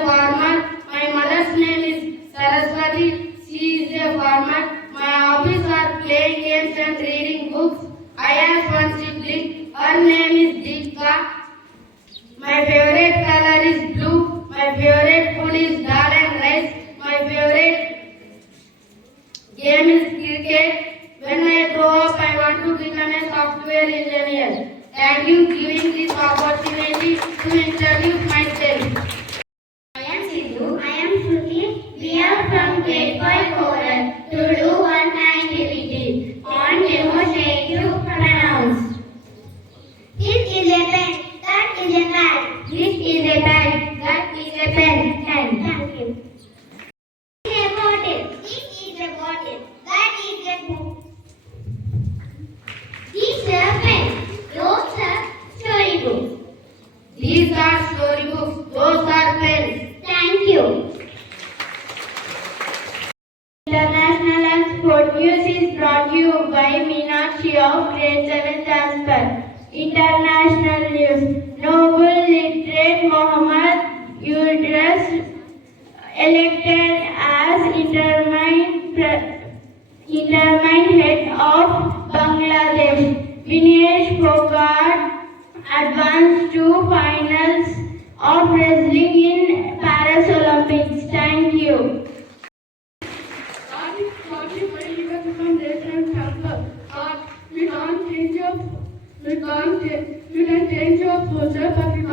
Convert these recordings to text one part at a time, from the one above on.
a farmer. My mother's name is Saraswati. She is a farmer. My hobbies are playing games and reading books. I have one sibling. Her name is Deepika. My favorite color is blue. My favorite food is dal and rice. My favorite game is cricket. When I grow up, I want to become a software engineer. Thank you for giving this opportunity to introduce myself. I am Sidhu. I am Shruti. We are from grade 5 Koran to do one activity on demonstrative pronouns. This is a pen. That is a bag. This is a bag. That is a pen. Thank you. This is a bottle. This is a bottle. That is a book. These are pens. Those are storybooks. These are storybooks. Those are pens. Thank you. International and Sport News is brought to you by Meenakshi of Grade 7 Jasper. International News. Noble literate Muhammad Yudras elected as interim head of Bangladesh. Vinesh Fogart advanced to finals of wrestling in Paris Olympics. Thank you. You can change your future, but you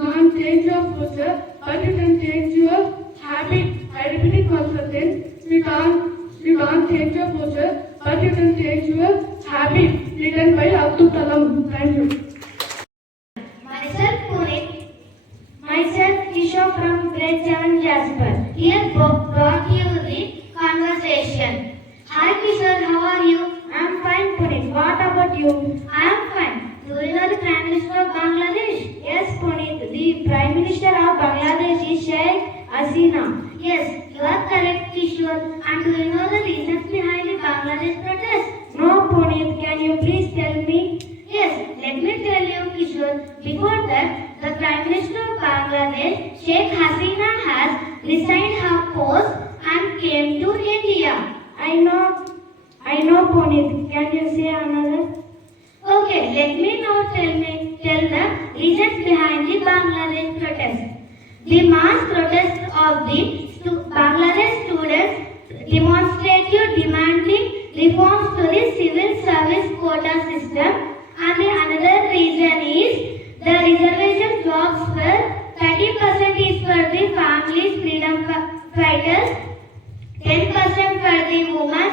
can't change your future, but you can change your habit. I repeat it once again. You can't change your future, but you can change your habit. Written by Abdul Kalam. Thank you. Myself Puneet. Myself Kishore from Grade 7 Jasper. Here brought you the conversation. Hi Kishore, how are you? I am fine Puneet. What about you? I am fine. Do you know the Prime Minister of Bangladesh? Yes Puneet. The Prime Minister of Bangladesh is Sheikh Hasina. Yes, you are correct Kishore. And do you know the reasons behind the Bangladesh protest? No Puneet. Can you please tell me? Yes, let me tell you Kishore. Before that, the Prime Minister of Bangladesh, Sheikh Hasina, has resigned her post and came to India. I know Puneet. Can you say another? Okay, let me now tell the reasons behind the Bangladesh protest. The mass protest of the Bangladesh students demonstrated demanding reforms to the civil service quota system, and the another reason is the reservation jobs for 30% is for the families freedom fighters, 10% for the women,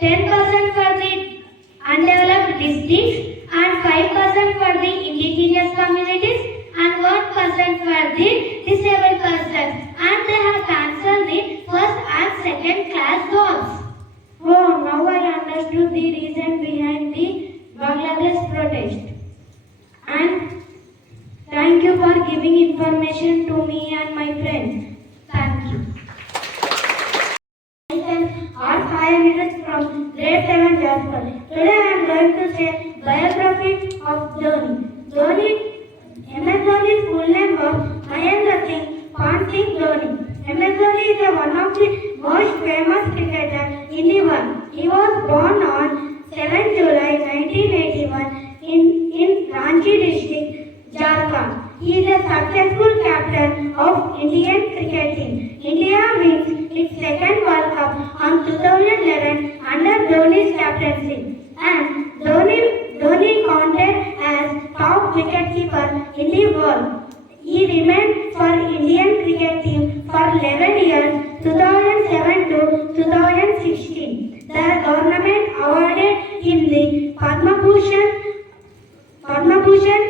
10% for the undeveloped districts, and 5% for the indigenous communities, and 1% for the disabled persons. And they have cancelled the first and second class jobs. Oh, now I understood the reason behind the Bangladesh protest. And thank you for giving information to me and my friends. Thank you. Myself, R. Minutes from Grade 7 Jasper. Today I am going to say biography of Dhoni. MS Dhoni's full name was Mahendra Singh Pansingh Dhoni. MS Dhoni is one of the most famous cricketers in the world. He was born on 7 July 1981 in Ranchi district, Jharkhand. He is a successful captain of Indian cricket team. India wins its second World Cup on 2011 under Dhoni's captaincy. And Dhoni counted as top wicketkeeper in the world. He remained for Indian cricket team for 11 years, 2007 to 2016. The government awarded him the Padma Bhushan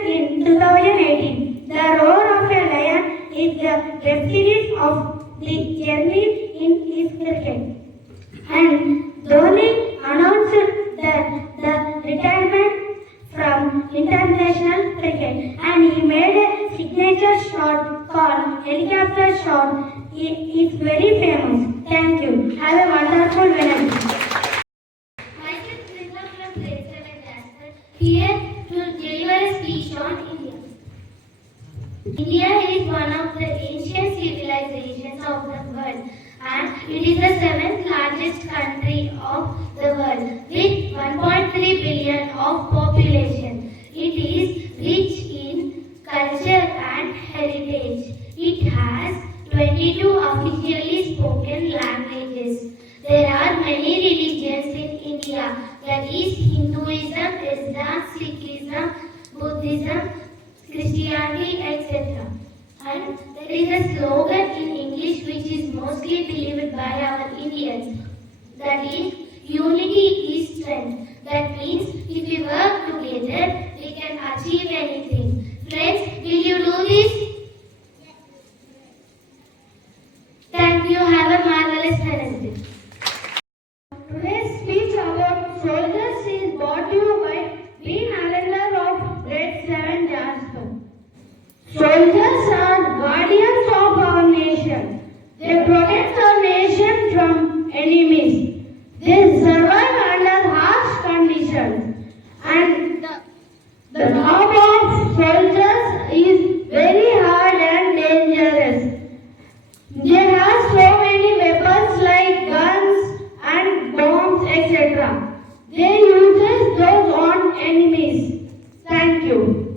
in 2018. The Roar of a Lion is the web series of the journey in his cricket. And Dhoni announced the retirement from international cricket, and he made a signature shot called helicopter shot. It's very famous. Thank you. Have a wonderful Wednesday. Myself Krishna from Grade 7 Jasper, here to deliver a speech on India. India is one of the ancient cities It is the seventh largest country of the world with 1.3 billion of population. It is rich in culture and heritage. It has 22 officially spoken languages. There are many religions in India, that is Hinduism, Islam, Sikhism, Buddhism, Christianity, etc. And there is a slogan in English which is mostly believed by our Indians, that is unity is strength. That means if we work together, we can achieve anything. Friends, will you do this? Thank you. Have a marvelous Wednesday. Today's speech about soldiers is brought to you by Dean Allender of Grade 7 Jasper. Soldiers are guardians of our nation. They protect our nation from enemies. They survive under harsh conditions. And the job of soldiers is very hard and dangerous. They have so many weapons like guns and bombs, etc. They use those on enemies. Thank you.